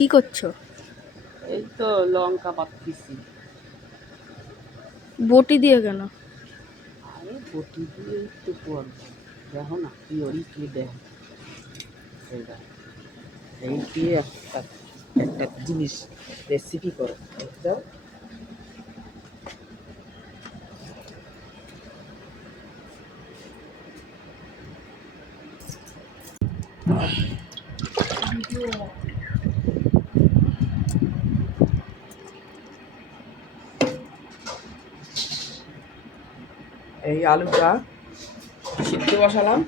কি করছো? এই তো লঙ্কা পাচ্ছি। বটি দিয়ে কেন? আরে বটি দিয়ে একটু করবো, দেখো না কি ওরি কি দেখ, এই দিয়ে একটা একটা জিনিস রেসিপি করো দাও। এই আলুটা সিদ্ধ বসালাম,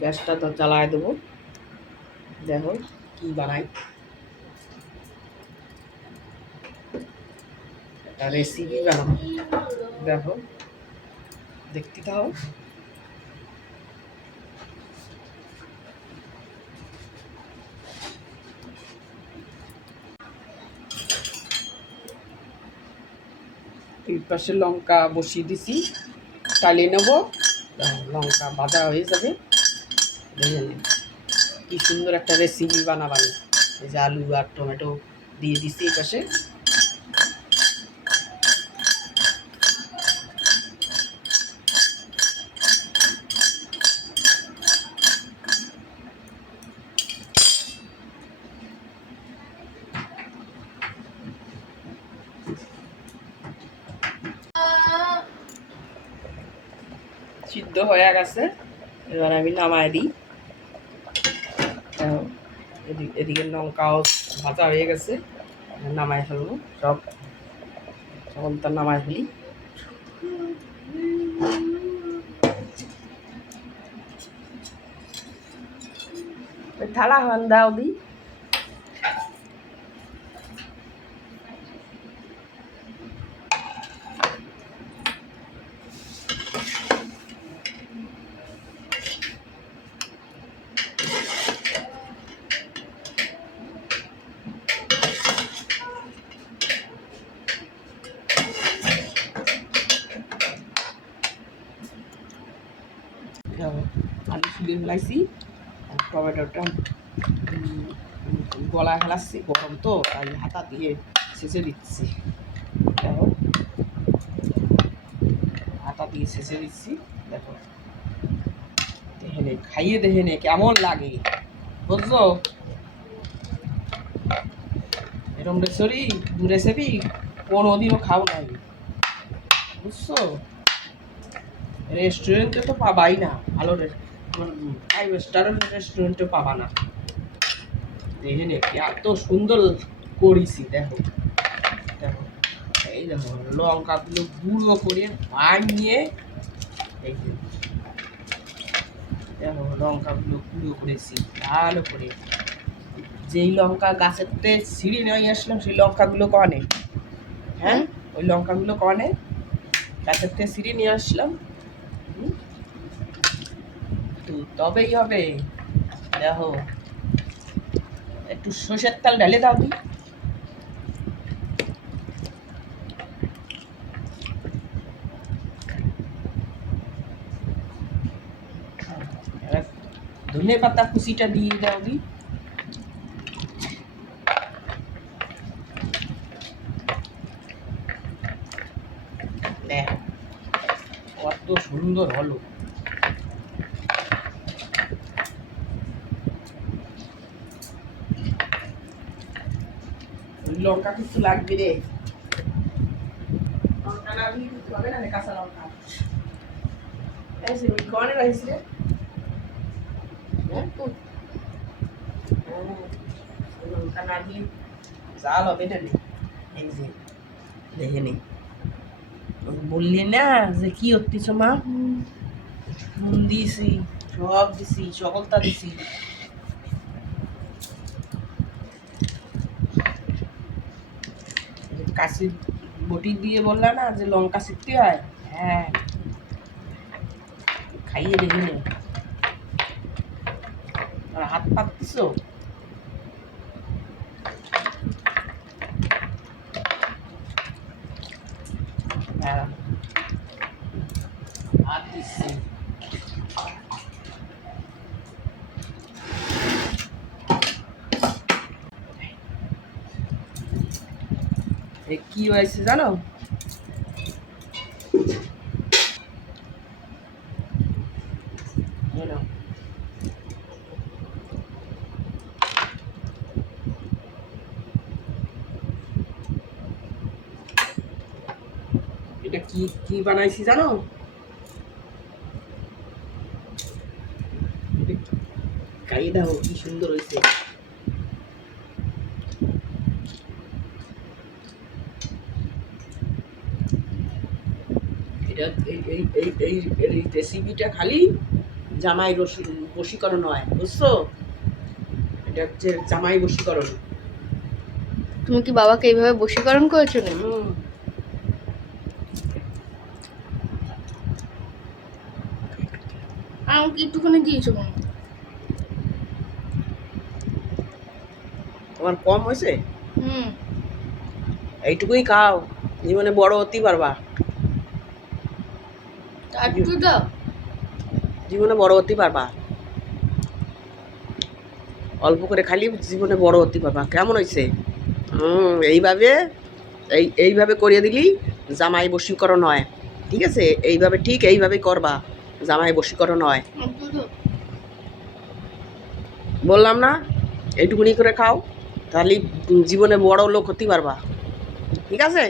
গ্যাসটা তো জ্বালায় দেবো। দেখো কি বানাই, একটা রেসিপি বানাবো, দেখো দেখতে থাও। এই পাশে লঙ্কা বসিয়ে দিছি, টালিয়ে নেবো, লঙ্কা ভাজা হয়ে যাবে। দেখে নিন কি সুন্দর একটা রেসিপি বানাবানি। এই যে আলু আর টমেটো দিয়ে দিছি এই পাশে। সিদ্ধ হয়ে গেছে, এবার আমি নামাই দিই। এদিকে লঙ্কাও ভাজা হয়ে গেছে, নামাই ফেলবো সব, তখন তো নামাই ফেলি। থালা হন দাও দি। আলু ছুলে ফেলাইছি, টমেটোটা গলায় ফেলাচ্ছি, গরম তো তাই হাতা দিয়ে ছেঁচে দিচ্ছি। দেখো হাতা দিয়ে ছেঁচে দিচ্ছি, দেখো দেখে নে, খাইয়ে দেখে নে কেমন লাগে, বুঝছো? এরকম রেসিপি কোনোদিনও খাও নাই, বুঝছো? রেস্টুরেন্টে তো পাবাই না, ভালো 5 স্টারের রেস্টুরেন্টে পাবা না। দেখে নে এত সুন্দর করেছি, দেখো দেখো, এই দেখো লঙ্কাগুলো গুঁড়ো করে বানিয়ে, এই যে দেখো লঙ্কাগুলো গুঁড়ো করেছি ভালো করে। যেই লঙ্কা গাছেতে ছিঁড়ে নিয়ে আসলাম সেই লঙ্কাগুলো কনে, হ্যাঁ ওই লঙ্কাগুলো কনে গাছের থেকে ছিঁড়ে নিয়ে আসলাম, তো তবেই হবে। দেখো একটু সর্ষের তেল ঢেলে দাও দি। ধনে পাতা কুচিটা দিয়ে দাও দি। দেখো কত সুন্দর হলো। লঙ্কা কিছু লাগবে রে, লঙ্কা না দিলে কিছু হবে না, কাঁচা লঙ্কা কনে রাখিস রে, লঙ্কা না দিলে জাল হবে না রে। এই যে দেখে নে, বললি না যে কি হচ্ছিস মা, নুন দিয়েছি, সব দিছি, সকলটা দিছি। কাশি বটি দিয়ে বললা না যে লঙ্কা শিখতে হয়, হ্যাঁ খাইয়ে দেখে নে। আর হাত পাততিস, হ্যাঁ হাত দিচ্ছি। কি হয়েছে জানো? এটা কি কি বানাইছি জানো? খাইয়ে দাও, কি সুন্দর হয়েছে। এটা এই রেসিপিটা খালি জামাই বশীকরণ হয়, বুঝছো? এটা হচ্ছে জামাই বশীকরণ। তুমি কি বাবাকে এইভাবে বশীকরণ করেছো না? আমাকে একটুখানি দিয়েছো কেন? তোমার কম হয়েছে? হুম। এইটুকুই খাও, জীবনে বড় হতেই পারবা। একটু দাও। জীবনে বড় হতেই পারবা, অল্প করে খালি জীবনে বড় হতে পারবা। কেমন হয়েছে? এইভাবে এইভাবে করিয়ে দিলি জামাই বশীকরণ হয়, ঠিক আছে? এইভাবে ঠিক এইভাবেই করবা, জামাই বশীকরণ হয়। একটু দাও। বললাম না, এইটুকুনি করে খাও, তাহলে জীবনে বড় লোক হতে পারবা, ঠিক আছে?